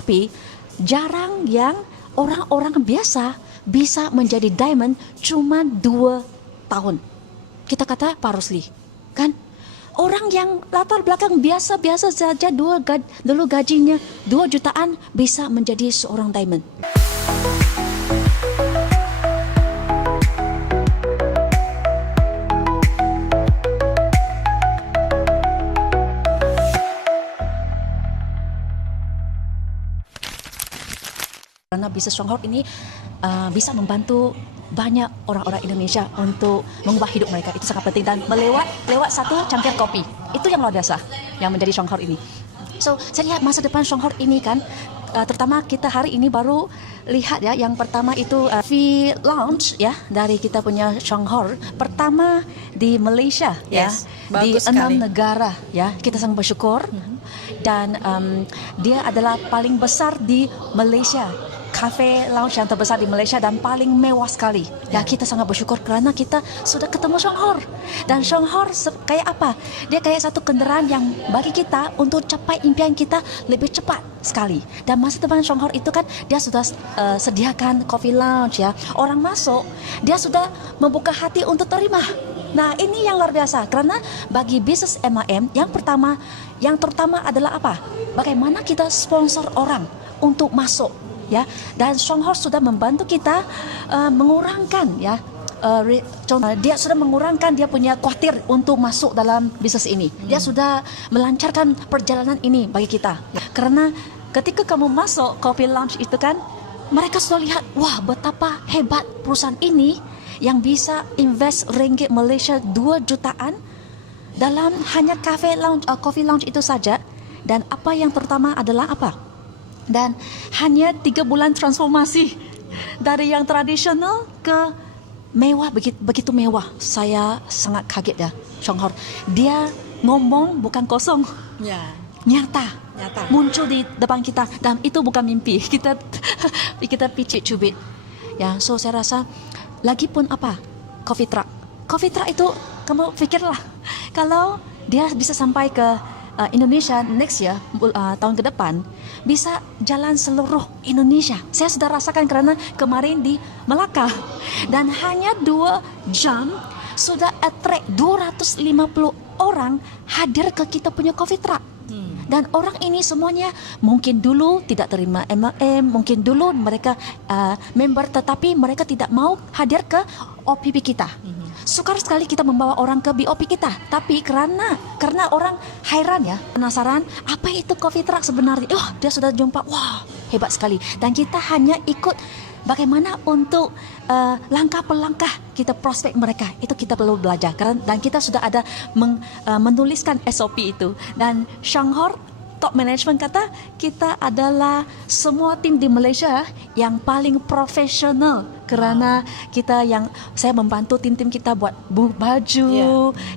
Tetapi jarang yang orang-orang biasa bisa menjadi diamond cuma 2 tahun. Kita kata Pak Rusli, kan? Orang yang latar belakang biasa-biasa saja dulu gajinya 2 jutaan bisa menjadi seorang diamond. Karena bisnis Stronghold ini bisa membantu banyak orang-orang Indonesia untuk mengubah hidup mereka. Itu sangat penting, dan lewat satu cangkir kopi. Itu yang luar biasa yang menjadi Stronghold ini. So, saya lihat masa depan Stronghold ini kan, terutama kita hari ini baru lihat ya, yang pertama itu V-Lounge ya, dari kita punya Stronghold pertama di Malaysia ya, di 6 negara ya. Kita sangat bersyukur. Dan dia adalah paling besar di Malaysia, cafe lounge yang terbesar di Malaysia dan paling mewah sekali. Ya, kita sangat bersyukur kerana kita sudah ketemu Stronghold. Dan Stronghold kayak apa? Dia kayak satu kenderaan yang bagi kita untuk capai impian kita lebih cepat sekali. Dan masa depan Stronghold itu kan, dia sudah sediakan coffee lounge ya. Orang masuk, dia sudah membuka hati untuk terima. Nah, ini yang luar biasa, karena bagi bisnis MLM yang terutama adalah apa? Bagaimana kita sponsor orang untuk masuk ya. Dan Stronghold sudah membantu kita mengurangkan ya, dia sudah mengurangkan dia punya khawatir untuk masuk dalam bisnis ini. Dia sudah melancarkan perjalanan ini bagi kita. Karena ketika kamu masuk coffee lounge itu kan, mereka sudah lihat, wah betapa hebat perusahaan ini yang bisa invest ringgit Malaysia 2 jutaan dalam hanya cafe lounge, coffee lounge itu saja. Dan apa yang terutama adalah apa? Dan hanya 3 bulan transformasi dari yang tradisional ke mewah, begitu mewah. Saya sangat kaget ya, Stronghold. Dia ngomong bukan kosong, nyata muncul di depan kita, dan itu bukan mimpi. Kita picit cubit ya. So saya rasa, lagipun apa, coffee truck itu, kamu pikirlah kalau dia bisa sampai ke Indonesia next year, tahun ke depan, bisa jalan seluruh Indonesia. Saya sudah rasakan karena kemarin di Melaka, dan hanya 2 jam sudah attract 250 orang hadir ke kita punya coffee truck. Dan orang ini semuanya mungkin dulu tidak terima MLM, mungkin dulu mereka member, tetapi mereka tidak mau hadir ke OPP kita. Sukar sekali kita membawa orang ke BOP kita, tapi karena orang hairan ya, penasaran apa itu coffee truck sebenarnya. Dia sudah jumpa, wah hebat sekali. Dan kita hanya ikut bagaimana untuk langkah per langkah kita prospek mereka. Itu kita perlu belajar, dan kita sudah ada menuliskan SOP itu. Dan Stronghold top management kata kita adalah semua tim di Malaysia yang paling profesional, kerana saya membantu tim-tim kita buat baju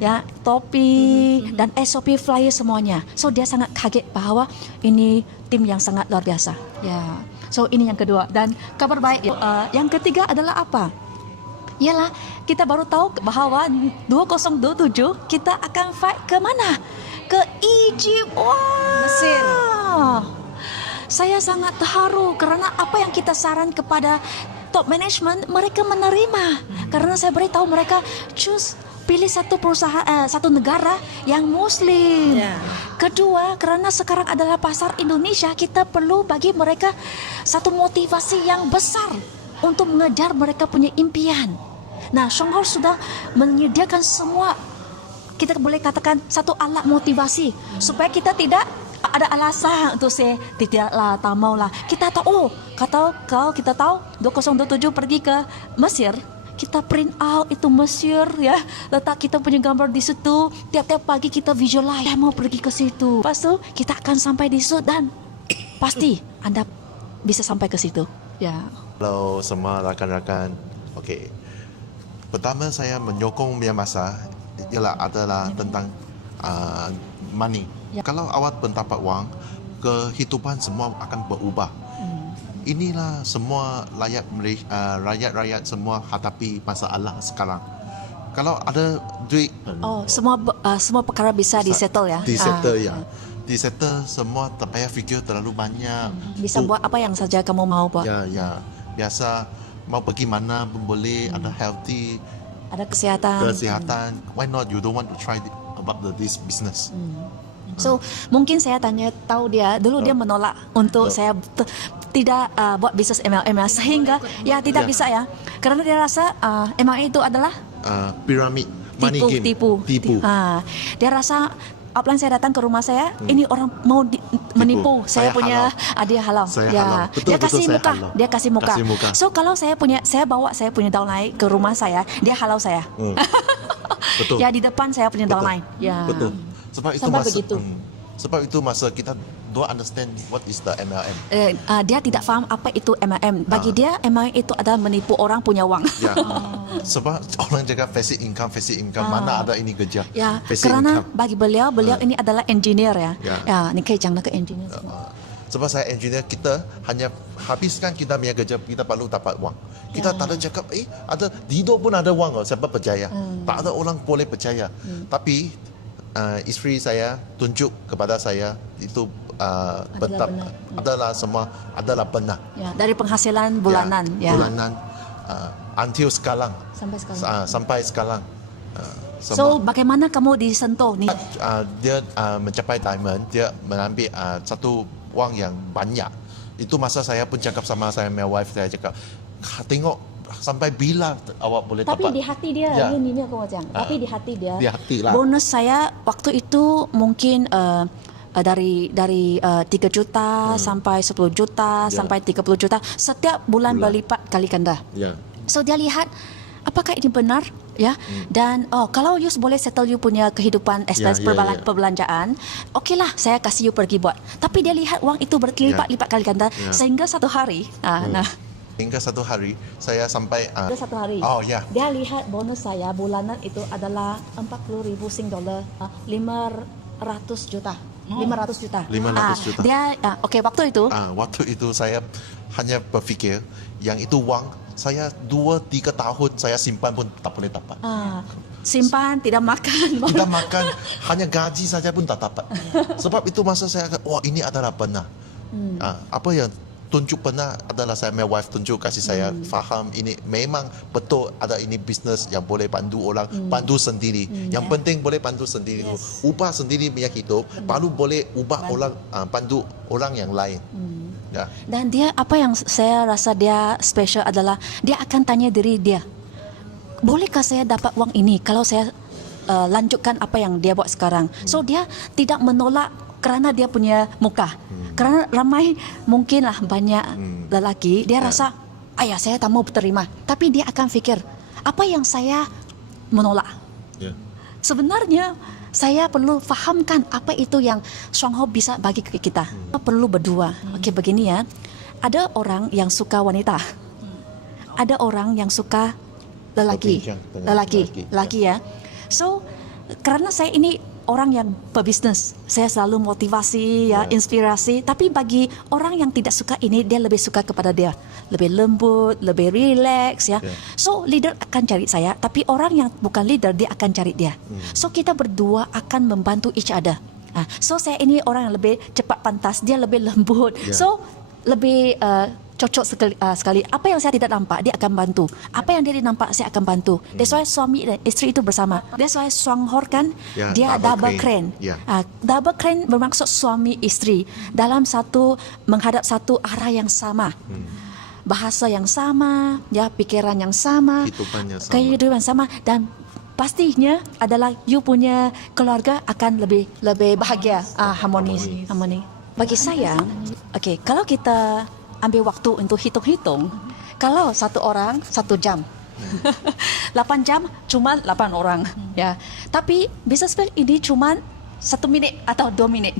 ya, topi dan SOP flyer semuanya. So dia sangat kaget bahwa ini tim yang sangat luar biasa ya. So ini yang kedua. Dan kabar baik yang ketiga adalah apa? Ialah kita baru tahu bahawa 2027 kita akan fight ke mana? Ke Egypt. Wah, Mesir. Saya sangat terharu kerana apa yang kita saran kepada top management, mereka menerima. Karena saya beritahu mereka, pilih satu perusahaan, satu negara yang Muslim. Kedua, kerana sekarang adalah pasar Indonesia, kita perlu bagi mereka satu motivasi yang besar untuk mengejar mereka punya impian. Nah, Stronghold sudah menyediakan semua, kita boleh katakan satu alat motivasi supaya kita tidak ada alasan untuk saya tidaklah, tak maulah. Kita tahu, kalau kita tahu 2027 pergi ke Mesir, kita print out itu Mesir ya, letak kita punya gambar di situ. Tiap-tiap pagi kita visualize, saya mau pergi ke situ. Lepas tu kita akan sampai di situ, dan pasti anda bisa sampai ke situ ya. Halo semua rakan-rakan. Okey. Pertama saya menyokong Myanmar adalah tentang money. Kalau awak mendapat wang, kehidupan semua akan berubah. Inilah semua rakyat semua hadapi masalah sekarang. Kalau ada duit, semua perkara bisa disettle ya. Disettle ya. disettle semua tak payah fikir terlalu banyak. Bisa buat apa yang saja kamu mau buat. Ya, biasa mau pergi mana pun boleh, ada healthy, Ada kesehatan. Why not you don't want to try about this business? So mungkin saya tahu dia dulu dia menolak untuk saya tidak buat bisnis MLM ya, sehingga ya tidak bisa ya, karena dia rasa MLM itu adalah Pyramid, money game, tipu. Dia rasa upline saya datang ke rumah saya, ini orang mau menipu saya Saya punya dia halal. Saya Ya, halal. Betul, dia betul, kasih saya muka, halal. dia kasih muka. Kasih muka. So kalau saya bawa saya punya downline ke rumah saya, dia halau saya. Betul. Ya di depan saya punya Betul. downline. Ya. Betul. Sebab itu Sampai masa begitu. sebab itu masa kita don't understand what is the MLM. Dia tidak faham apa itu MLM. Bagi dia MLM itu adalah menipu orang punya uang. Ya. Sebab orang jaga passive income, mana ada ini kerja. Ya, passive karena income. bagi beliau ini adalah engineer ya. Ya. Ya, ni可以讲那个 engineer. Sebab saya engineer, kita hanya habiskan kita punya kerja, kita perlu dapat wang. Kita tak ada cakap, ada tidur pun ada wang, siapa percaya? Tak ada orang boleh percaya. Tapi isteri saya tunjuk kepada saya itu adalah semua adalah benar. Ya, dari penghasilan bulanan ya. Bulanan until sekarang. Sampai sekarang. Semua. So, bagaimana kamu disentuh ni? Dia mencapai diamond, dia mengambil satu wang yang banyak. Itu masa saya pun cakap sama saya, my wife, saya cakap, tengok sampai bila awak boleh Tapi dapat. di hati dia, Ya. ini aku mau cakap. Tapi di hati dia. Di hati lah. Bonus saya waktu itu mungkin dari 3 juta sampai 10 juta sampai 30 juta setiap bulan berlipat kali ganda. Ya. So dia lihat apakah ini benar ya, dan kalau you boleh settle you punya kehidupan expense perbelanjaan, okeylah saya kasih you pergi buat. Tapi dia lihat uang itu berlipat-lipat kali ganda sehingga satu hari Hingga satu hari saya sampai satu hari oh ya. dia lihat bonus saya bulanan itu adalah 40,000 Sing dollar, 500 juta. 500 juta. 500 juta. Dia waktu itu Waktu itu saya hanya berfikir yang itu wang saya 2-3 tahun saya simpan pun tak boleh dapat. simpan tidak makan. Kita makan hanya gaji saja pun tak dapat. Sebab itu masa saya kata, wah ini adalah benar. Apa yang tunjuk benar adalah saya, my wife tunjuk kasih saya faham ini memang betul, ada ini bisnes yang boleh bantu orang, bantu sendiri. Yang penting boleh bantu sendiri. Ubah sendiri punya hidup, baru boleh ubah orang, bantu orang yang lain. Ya. Dan dia apa yang saya rasa dia special adalah dia akan tanya diri dia, bolehkah saya dapat uang ini kalau saya lanjutkan apa yang dia buat sekarang. So dia tidak menolak kerana dia punya muka. Kerana ramai mungkinlah banyak lelaki dia rasa ayah saya tak mau terima, tapi dia akan fikir apa yang saya menolak. Sebenarnya saya perlu fahamkan apa itu yang Chuang Ho bisa bagi ke kita. Perlu berdua. Okey, begini ya. Ada orang yang suka wanita. Ada orang yang suka lelaki ya. So karena saya ini orang yang berbisnes, saya selalu motivasi ya, inspirasi. Tapi bagi orang yang tidak suka ini, dia lebih suka kepada dia lebih lembut, lebih relax ya. So leader akan cari saya, tapi orang yang bukan leader dia akan cari dia. So kita berdua akan membantu each other. So saya ini orang yang lebih cepat pantas, dia lebih lembut. So lebih cocok sekali. Apa yang saya tidak nampak, dia akan bantu. Apa yang dia nampak, saya akan bantu. That's why suami dan isteri itu bersama. That's why Chuang Ho kan, dia double crane. Double crane bermaksud suami isteri dalam menghadap satu arah yang sama. Bahasa yang sama, ya, pikiran yang sama, kehidupan sama, dan pastinya adalah you punya keluarga akan lebih bahagia, harmoni. Bagi saya, kalau kita ambil waktu untuk hitung-hitung, kalau satu orang 1 jam, 8 jam cuma 8 orang, ya. Tapi business plan ini cuma 1 minit atau 2 menit.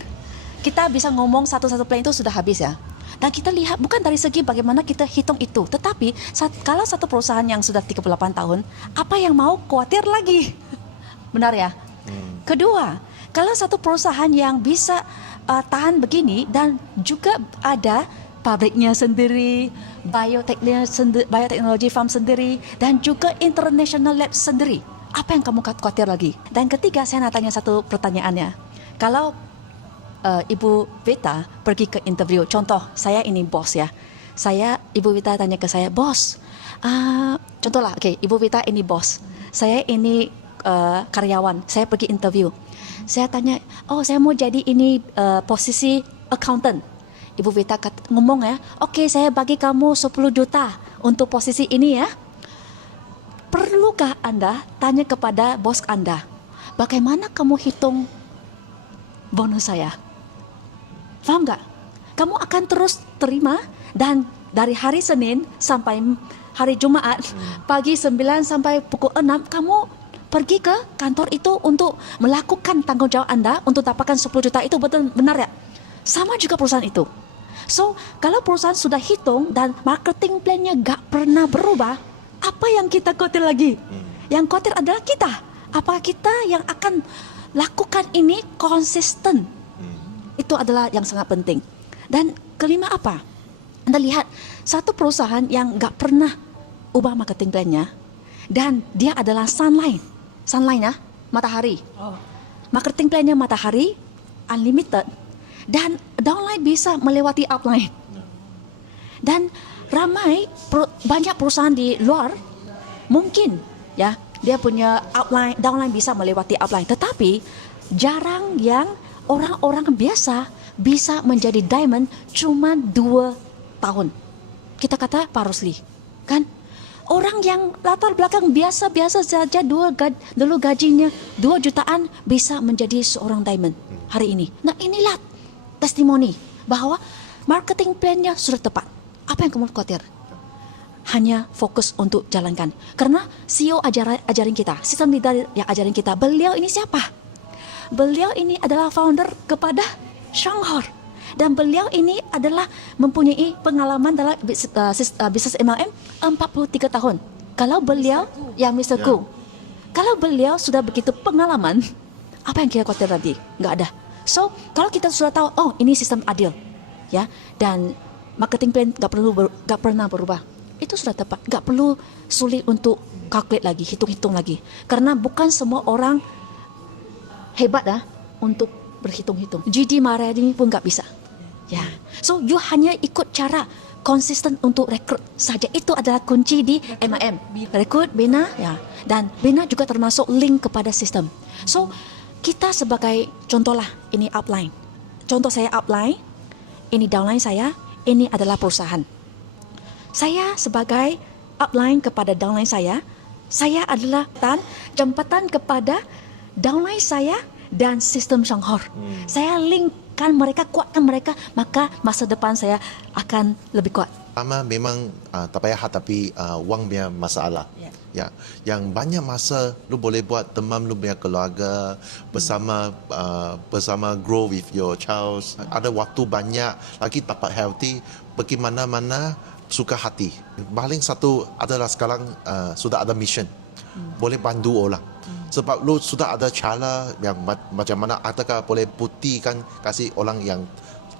Kita bisa ngomong satu-satu plan itu sudah habis ya. Dan kita lihat bukan dari segi bagaimana kita hitung itu, tetapi kalau satu perusahaan yang sudah 38 tahun, apa yang mau khawatir lagi? Benar ya? Kedua, kalau satu perusahaan yang bisa tahan begini dan juga ada pabriknya sendiri, bioteknologi farm sendiri, dan juga international lab sendiri, apa yang kamu khawatir lagi? Dan ketiga, saya nak tanya satu pertanyaannya. Kalau Ibu Vita pergi ke interview. Contoh, saya ini bos ya. Ibu Vita tanya ke saya, bos, contohlah, Ibu Vita ini bos. Saya ini karyawan. Saya pergi interview. Saya tanya, saya mau jadi ini posisi accountant. Ibu Vita ngomong ya, saya bagi kamu 10 juta untuk posisi ini ya. Perlukah Anda tanya kepada bos Anda, bagaimana kamu hitung bonus saya? Faham nggak? Kamu akan terus terima, dan dari hari Senin sampai hari Jumaat, pagi 9 sampai pukul 6, kamu pergi ke kantor itu untuk melakukan tanggung jawab Anda untuk dapatkan 10 juta itu, betul benar ya? Sama juga perusahaan itu. So, kalau perusahaan sudah hitung dan marketing plan-nya gak pernah berubah, apa yang kita khawatir lagi? Yang khawatir adalah kita. Apakah kita yang akan lakukan ini konsisten? Itu adalah yang sangat penting. Dan kelima apa? Anda lihat, satu perusahaan yang gak pernah ubah marketing plan-nya, dan dia adalah sunline. Sunline ya, matahari. Marketing plan-nya matahari, unlimited, dan downline bisa melewati upline. Dan banyak perusahaan di luar mungkin ya dia punya downline bisa melewati upline, tetapi jarang yang orang-orang biasa bisa menjadi diamond cuma 2 tahun. Kita kata Pak Rusli, kan? Orang yang latar belakang biasa-biasa saja dulu gajinya 2 jutaan bisa menjadi seorang diamond hari ini. Nah, inilah testimoni bahwa marketing plan-nya sudah tepat. Apa yang kamu khawatir? Hanya fokus untuk jalankan. Karena CEO ajarin kita, sistem leader yang ajarin kita, beliau ini siapa? Beliau ini adalah founder kepada Shanghor. Dan beliau ini adalah mempunyai pengalaman dalam bisnis MLM 43 tahun. Kalau beliau, Mr. Gu, kalau beliau sudah begitu pengalaman, apa yang kita khawatir tadi? Nggak ada. So, kalau kita sudah tahu, ini sistem adil, ya, dan marketing plan nggak pernah berubah, itu sudah tepat. Nggak perlu sulit untuk calculate lagi, hitung-hitung lagi, karena bukan semua orang hebat untuk berhitung-hitung. GD Maharani pun nggak bisa, ya. So, you hanya ikut cara konsisten untuk rekrut saja. Itu adalah kunci di MLM. Rekrut, bina, ya, dan bina juga termasuk link kepada sistem. So, kita sebagai contohlah, ini upline. Contoh saya upline, ini downline saya, ini adalah perusahaan. Saya sebagai upline kepada downline saya adalah jembatan kepada downline saya dan sistem Shanghor. Saya linkkan mereka, kuatkan mereka, maka masa depan saya akan lebih kuat. Pertama memang tak payah hadapi wang punya masalah. Ya, yang banyak masa lu boleh buat teman lu punya keluarga bersama grow with your child. Ada waktu banyak lagi dapat healthy, pergi mana-mana suka hati. Paling satu adalah sekarang sudah ada mission. Boleh bantu orang. Sebab lu sudah ada cara yang macam mana, adakah boleh buktikan kasih orang yang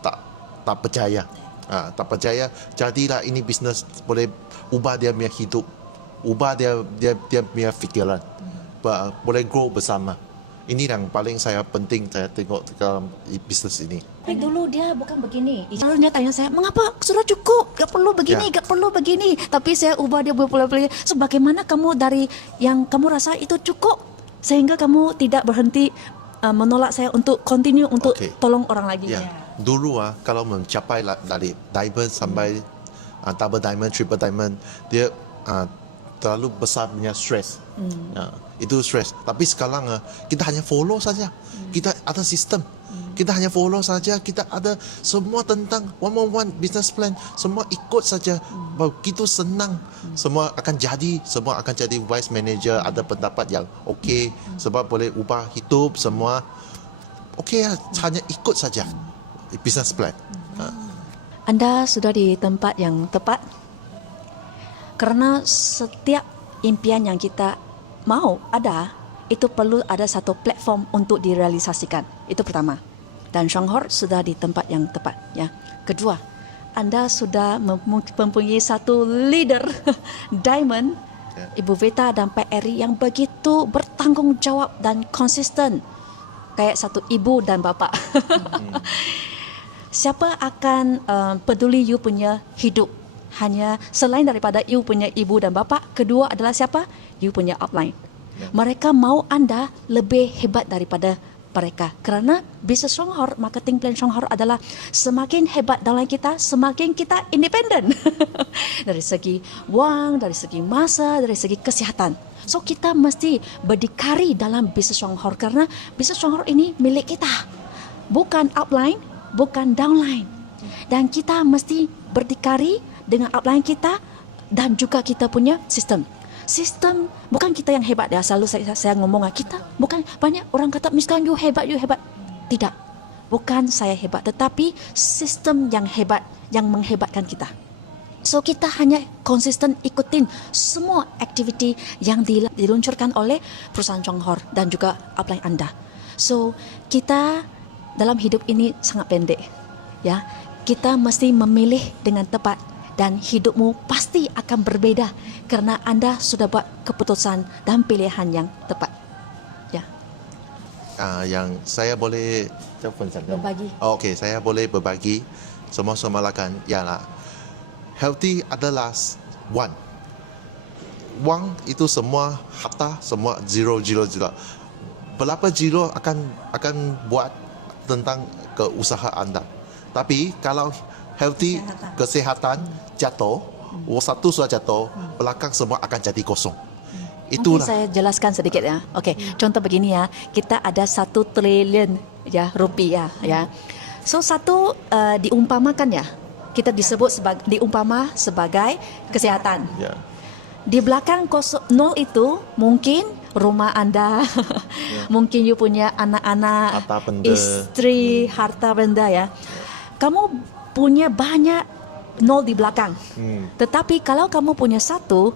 tak percaya. Tak percaya, jadilah ini bisnes boleh ubah dia punya hidup, ubah dia punya fikiran, boleh grow bersama. Ini yang paling saya penting saya tengok dalam bisnes ini. Dulu dia bukan begini. Selalunya tanya saya, mengapa sudah cukup? Gak perlu begini, gak perlu begini. Tapi saya ubah dia boleh. So, bagaimana kamu dari yang kamu rasa itu cukup sehingga kamu tidak berhenti menolak saya untuk continue untuk tolong orang lagi. Dulu kalau mencapai dari diamond sampai double diamond, triple diamond, dia terlalu besar punya stress. Itu stress. Tapi sekarang kita hanya follow saja. Kita ada sistem. Kita hanya follow saja. Kita ada semua tentang one business plan. Semua ikut saja. Begitu senang. Semua akan jadi vice manager. Ada pendapat yang okey. Sebab boleh ubah hidup semua. Okey, hanya ikut saja business plan. Anda sudah di tempat yang tepat. Karena setiap impian yang kita mau ada, itu perlu ada satu platform untuk direalisasikan. Itu pertama. Dan Shanghor sudah di tempat yang tepat. Ya. Kedua, Anda sudah mempunyai satu leader diamond, Ibu Vita dan Pak Eri yang begitu bertanggung jawab dan konsisten. kayak satu ibu dan bapa. Siapa akan peduli you punya hidup? Hanya selain daripada you punya ibu dan bapa, kedua adalah siapa? You punya upline. Mereka mau anda lebih hebat daripada mereka. Kerana bisnes Songhor, marketing plan Songhor adalah semakin hebat dalam kita, semakin kita independen. Dari segi wang, dari segi masa, dari segi kesihatan. So kita mesti berdikari dalam bisnes Songhor karena bisnes Songhor ini milik kita. Bukan upline, bukan downline. Dan kita mesti berdikari dengan upline kita dan juga kita punya sistem. Sistem bukan kita yang hebat ya. Selalu saya ngomong kita bukan banyak orang kata misalkan you hebat. Tidak. Bukan saya hebat tetapi sistem yang hebat yang menghebatkan kita. So kita hanya konsisten ikutin semua aktiviti yang diluncurkan oleh perusahaan Songhor dan juga upline anda. So kita dalam hidup ini sangat pendek. Ya, kita mesti memilih dengan tepat dan hidupmu pasti akan berbeda kerana anda sudah buat keputusan dan pilihan yang tepat. Ya. Yang saya boleh Berbagi. Okey, saya boleh berbagi semua-semua lakan ialah healthy adalah one. Wang itu semua harta semua zero. Berapa zero akan buat tentang keusaha anda. Tapi kalau healthy kesehatan jatuh, satu sudah jatuh, belakang semua akan jadi kosong. Itulah. Mungkin saya jelaskan sedikit ya. Okey, contoh begini ya. Kita ada 1 triliun ya rupiah ya. So satu diumpamakan ya. Kita disebut diumpama sebagai kesehatan. Ya. Di belakang nol itu mungkin rumah anda, mungkin you punya anak-anak, Harta benda. istri, harta benda ya. Kamu punya banyak nol di belakang. Tetapi kalau kamu punya satu,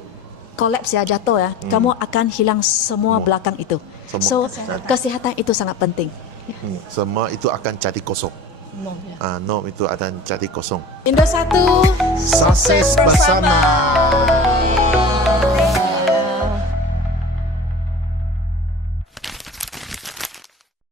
kolaps ya jatuh ya, kamu akan hilang semua belakang itu. So kesehatan itu sangat penting. Semua itu akan jadi kosong. No itu akan jadi kosong. Indo 1 Sukses bersama.